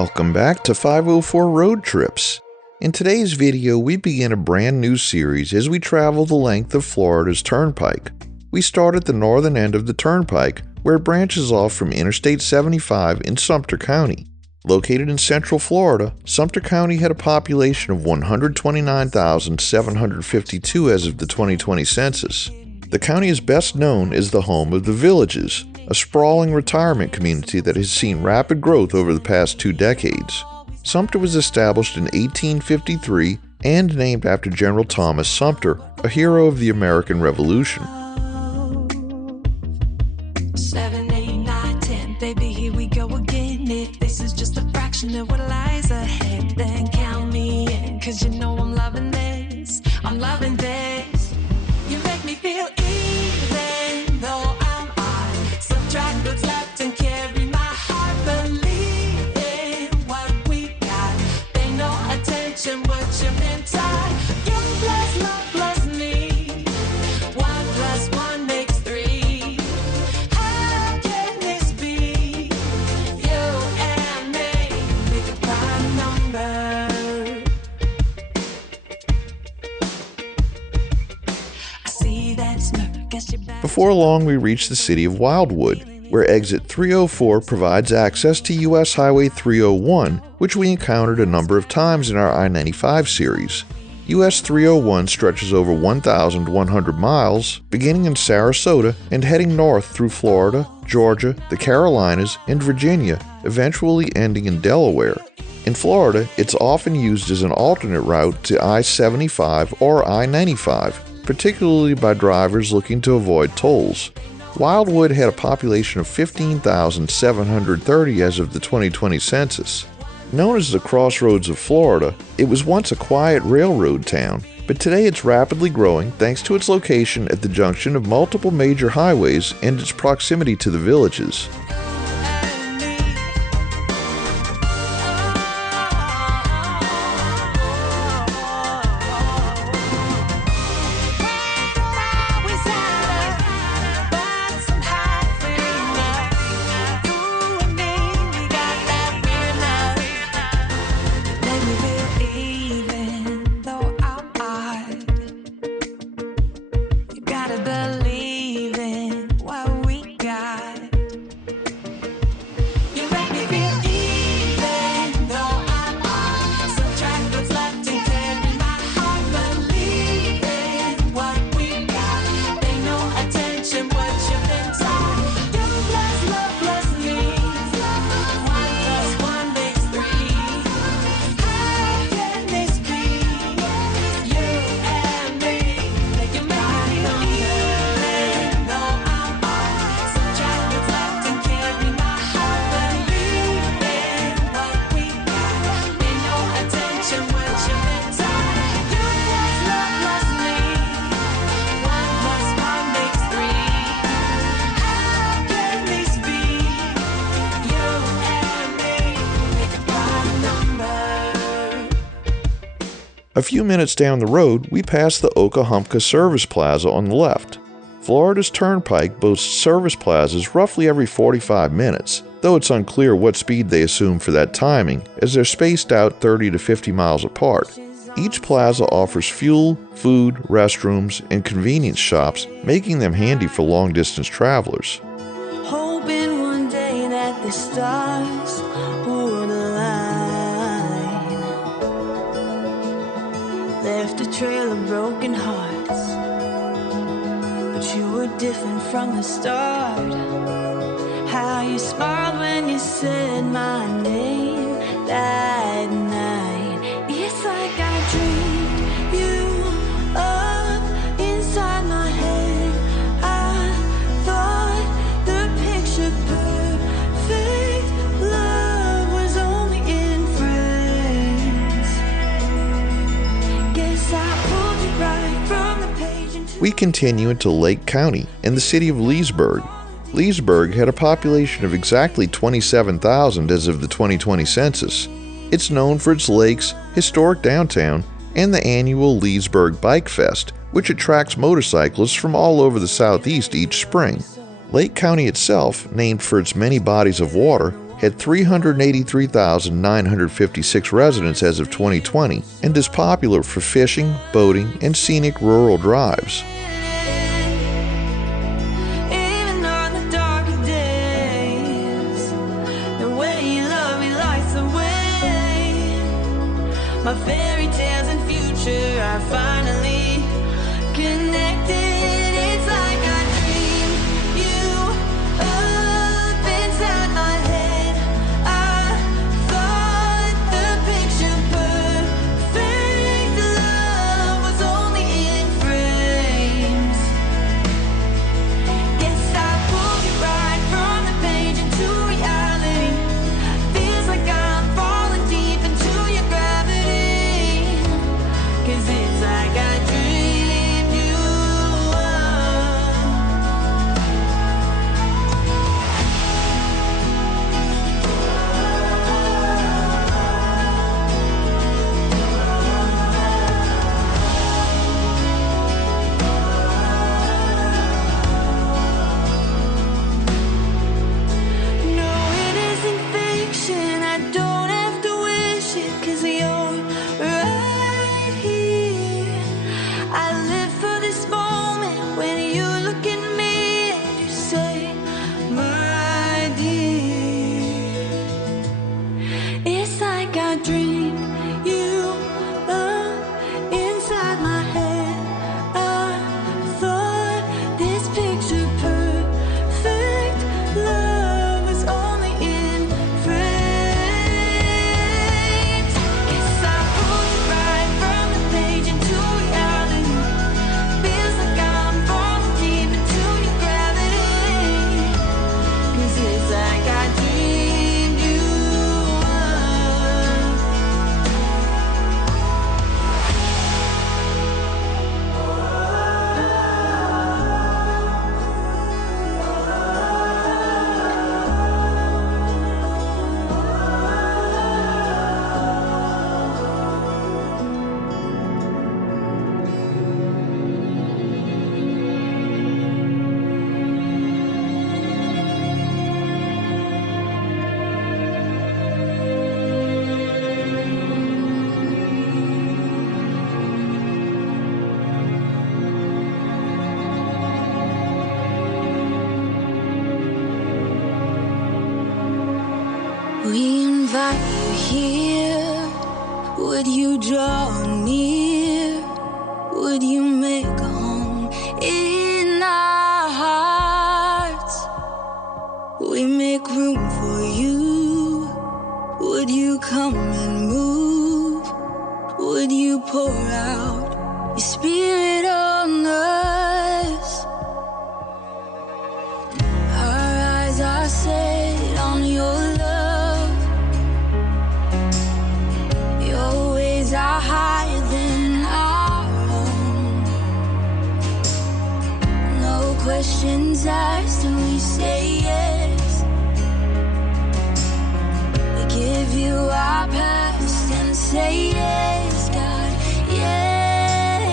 Welcome back to 504 Road Trips. In today's video, we begin a brand new series as we travel the length of Florida's Turnpike. We start at the northern end of the Turnpike, where it branches off from Interstate 75 in Sumter County. Located in central Florida, Sumter County had a population of 129,752 as of the 2020 census. The county is best known as the home of the Villages, a sprawling retirement community that has seen rapid growth over the past 2 decades. Sumter was established in 1853 and named after General Thomas Sumter, a hero of the American Revolution. 7, 8, 9, 10, baby, here we go again. If this is just a fraction of what lies ahead, then count me in, 'cause you know I'm loving this. I'm loving this. You make me feel even though I'm on. Subtract what's left and carry my heart. Believe in what we got. Pay no attention what you've been taught. You plus love plus me. 1 plus 1 makes 3. How can this be? You and me make a prime number. I see that smirk. Guess you're back. Before long, we reach the city of Wildwood, where exit 304 provides access to U.S. Highway 301, which we encountered a number of times in our I-95 series. U.S. 301 stretches over 1,100 miles, beginning in Sarasota and heading north through Florida, Georgia, the Carolinas, and Virginia, eventually ending in Delaware. In Florida, it's often used as an alternate route to I-75 or I-95, particularly by drivers looking to avoid tolls. Wildwood had a population of 15,730 as of the 2020 census. Known as the Crossroads of Florida, it was once a quiet railroad town, but today it's rapidly growing thanks to its location at the junction of multiple major highways and its proximity to the Villages. A few minutes down the road, we pass the Oklahoma Service Plaza on the left. Florida's Turnpike boasts service plazas roughly every 45 minutes, though it's unclear what speed they assume for that timing, as they're spaced out 30 to 50 miles apart. Each plaza offers fuel, food, restrooms, and convenience shops, making them handy for long-distance travelers. Hoping one day that the stars would align. Left a trail of broken hearts, but you were different from the start. How you smiled when you said my name that night. It's like I dreamed you up inside my head. I thought the picture perfect love was only in friends. Guess I pulled you right from the page into. We continue into Lake County and the city of Leesburg. Leesburg had a population of exactly 27,000 as of the 2020 census. It's known for its lakes, historic downtown, and the annual Leesburg Bike Fest, which attracts motorcyclists from all over the southeast each spring. Lake County itself, named for its many bodies of water, had 383,956 residents as of 2020 and is popular for fishing, boating, and scenic rural drives. Even on the darkest days, the way you love me lights the way. My fairy tales and future are finally connected. It's like I dream you up inside my head. I thought the picture perfect love was only in frames. Guess I pulled you right from the page into reality. Feels like I'm falling deep into your gravity. 'Cause it's like I dreamed you up. No, it isn't fiction. I don't have to wish it, 'cause you're right here. I live for this moment when you look at me and you say, my dear. It's like I dreamed you up inside my head. I thought this picture perfect love was only in frames. Guess I pulled you right from the page into reality. Feels like I'm falling deep into your gravity. 'Cause it's like I dreamed you up. We invite you here. Would you draw near? Would you make a home in our hearts? We make room for you. Would you come and move? Would you pour out your spirit on us? Our eyes are set on your love. Your ways are higher than our own. No questions asked and we say yes. We give you our past and say yes, God, yes.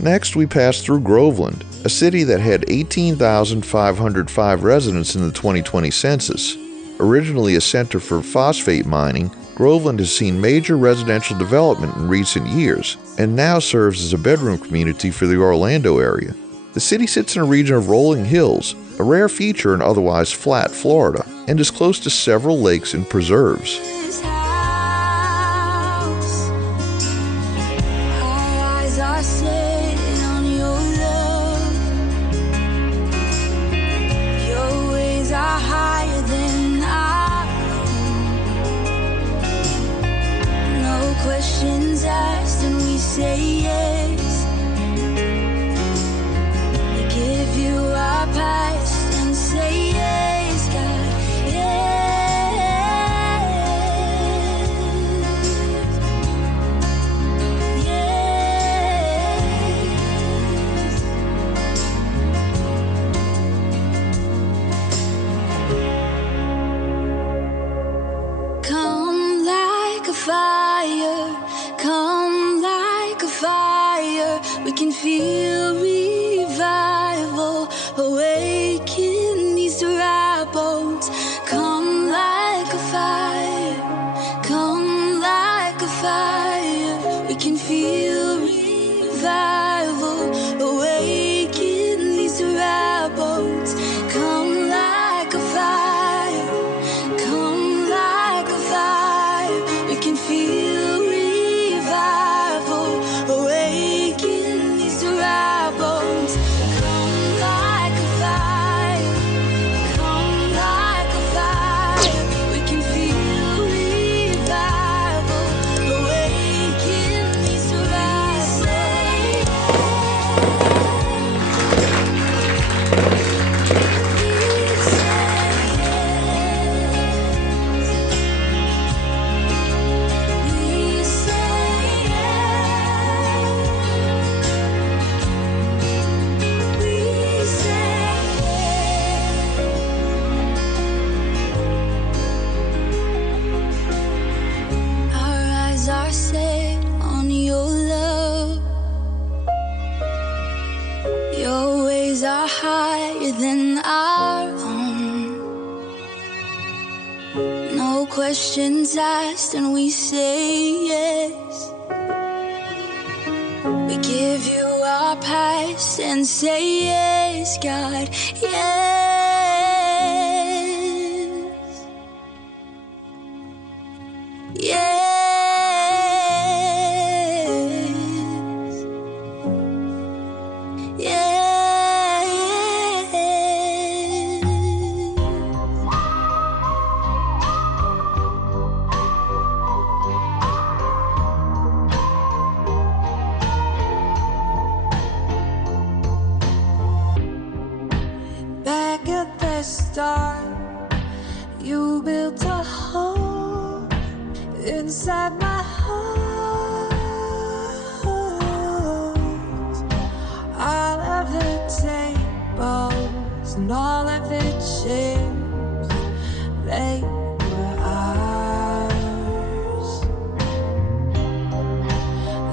Next, we pass through Groveland, a city that had 18,505 residents in the 2020 census. Originally a center for phosphate mining, Groveland has seen major residential development in recent years and now serves as a bedroom community for the Orlando area. The city sits in a region of rolling hills, a rare feature in otherwise flat Florida, and is close to several lakes and preserves. This house, our eyes are set on your love. Your ways are higher than our own. No questions asked and we say yes. We give you our past and say yes, God, yes. Come like a fire, come like a fire. We can feel revival awaken. questions asked and we say yes. We give you our past and say yes, God, yes. Yes. Back at the start, you built a home inside my heart. All of the tables and all of the chairs, they were ours.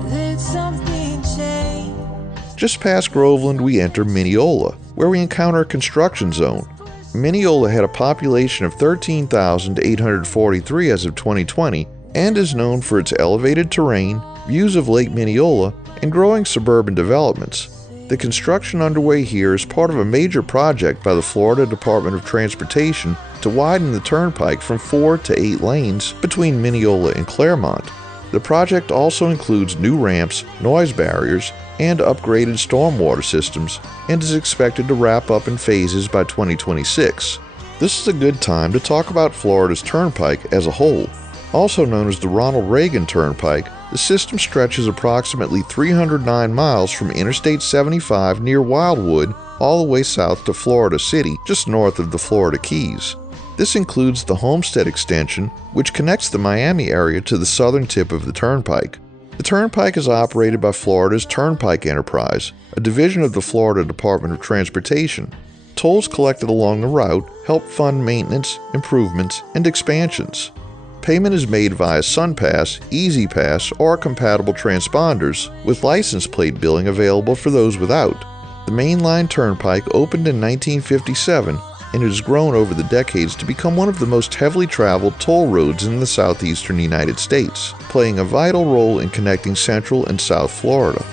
Did something change? Just past Groveland, we enter Minneola, where we encounter a construction zone. Minneola had a population of 13,843 as of 2020 and is known for its elevated terrain, views of Lake Minneola, and growing suburban developments. The construction underway here is part of a major project by the Florida Department of Transportation to widen the Turnpike from 4 to 8 lanes between Minneola and Clermont. The project also includes new ramps, noise barriers, and upgraded stormwater systems, and is expected to wrap up in phases by 2026. This is a good time to talk about Florida's Turnpike as a whole. Also known as the Ronald Reagan Turnpike, the system stretches approximately 309 miles from Interstate 75 near Wildwood all the way south to Florida City, just north of the Florida Keys. This includes the Homestead extension, which connects the Miami area to the southern tip of the Turnpike. The Turnpike is operated by Florida's Turnpike Enterprise, a division of the Florida Department of Transportation. Tolls collected along the route help fund maintenance, improvements, and expansions. Payment is made via SunPass, EasyPass, or compatible transponders, with license plate billing available for those without. The mainline Turnpike opened in 1957 and it has grown over the decades to become one of the most heavily traveled toll roads in the southeastern United States, playing a vital role in connecting Central and South Florida.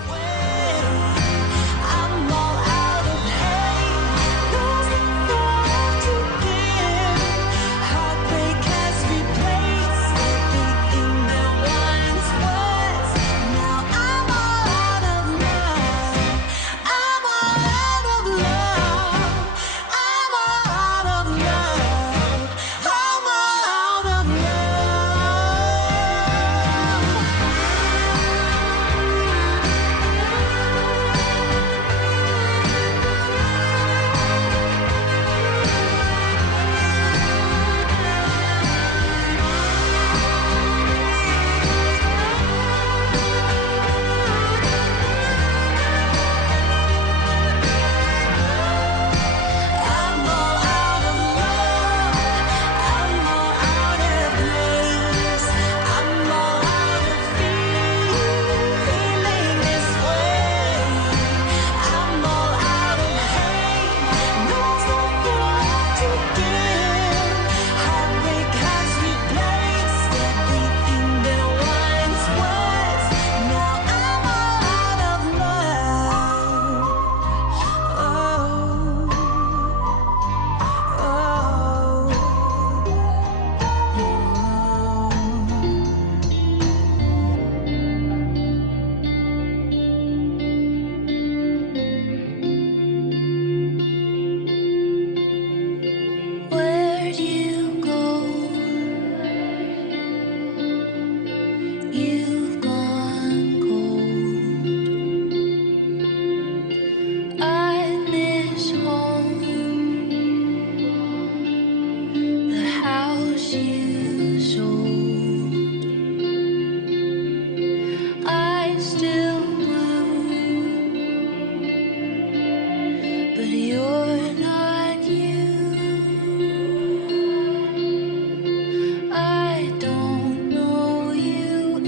I don't know you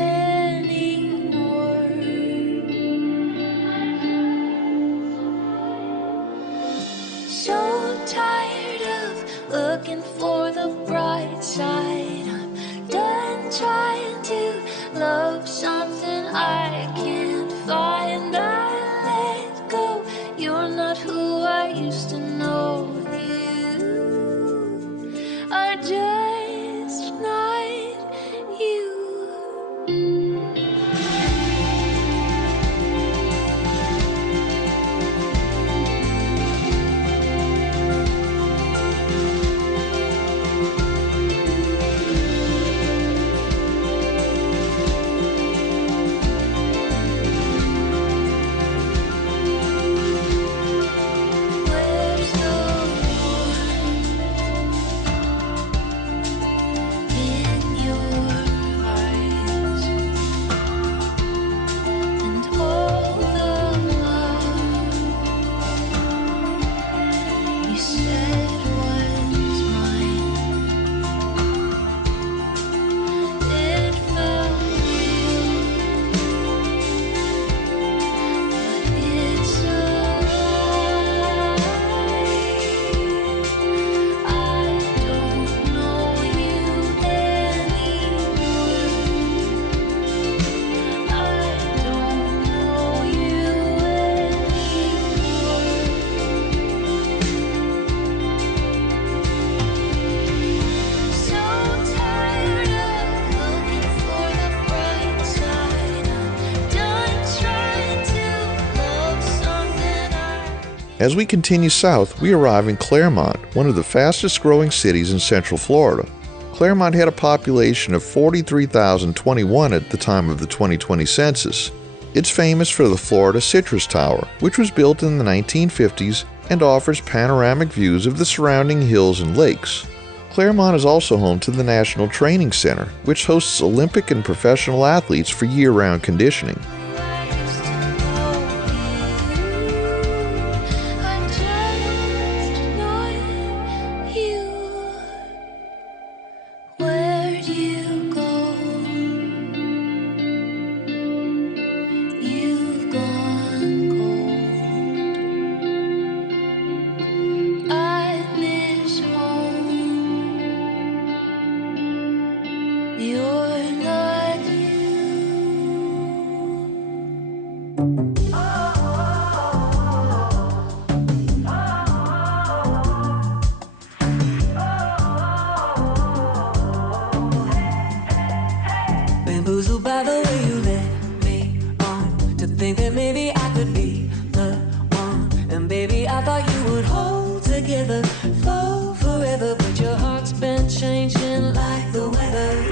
I can't find, I let go. You're not who I used to know. You are just not you. As we continue south, we arrive in Clermont, one of the fastest growing cities in Central Florida. Clermont had a population of 43,021 at the time of the 2020 census. It's famous for the Florida Citrus Tower, which was built in the 1950s and offers panoramic views of the surrounding hills and lakes. Clermont is also home to the National Training Center, which hosts Olympic and professional athletes for year-round conditioning. Bamboozled by the way you led me on to think that maybe I could be the one. And baby, I thought you would hold together, flow forever, but your heart's been changing like the weather.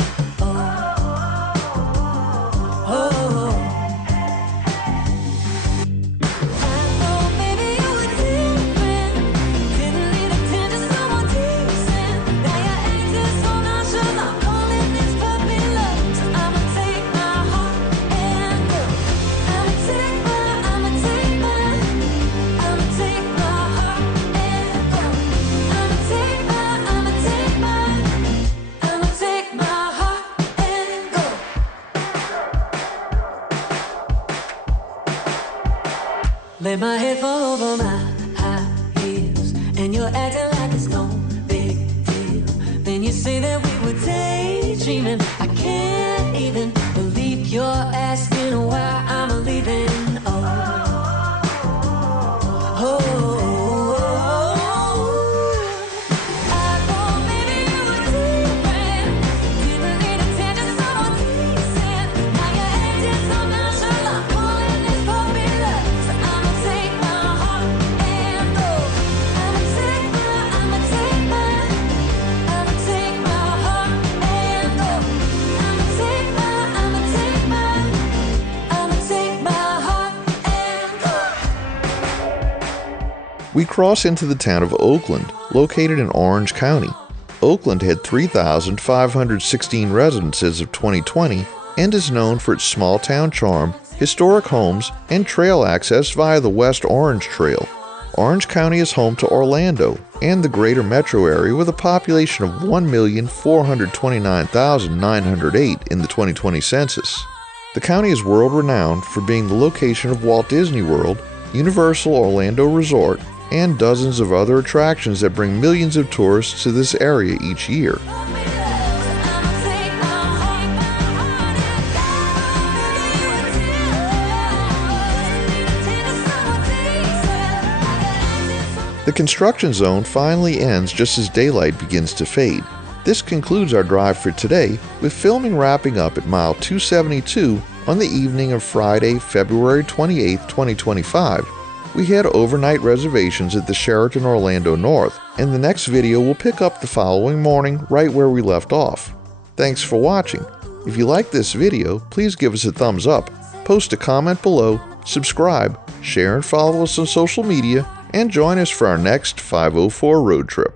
Let my head fall over my high heels, and you're acting like it's no big deal. Then you say that we were daydreaming. I can't even believe you're asking why I'm leaving. We cross into the town of Oakland, located in Orange County. Oakland had 3,516 residents as of 2020 and is known for its small town charm, historic homes, and trail access via the West Orange Trail. Orange County is home to Orlando and the greater metro area with a population of 1,429,908 in the 2020 census. The county is world-renowned for being the location of Walt Disney World, Universal Orlando Resort, and dozens of other attractions that bring millions of tourists to this area each year. The construction zone finally ends just as daylight begins to fade. This concludes our drive for today, with filming wrapping up at mile 272 on the evening of Friday, February 28, 2025. We had overnight reservations at the Sheraton Orlando North, and the next video will pick up the following morning right where we left off. Thanks for watching. If you like this video, please give us a thumbs up, post a comment below, subscribe, share and follow us on social media, and join us for our next 504 road trip.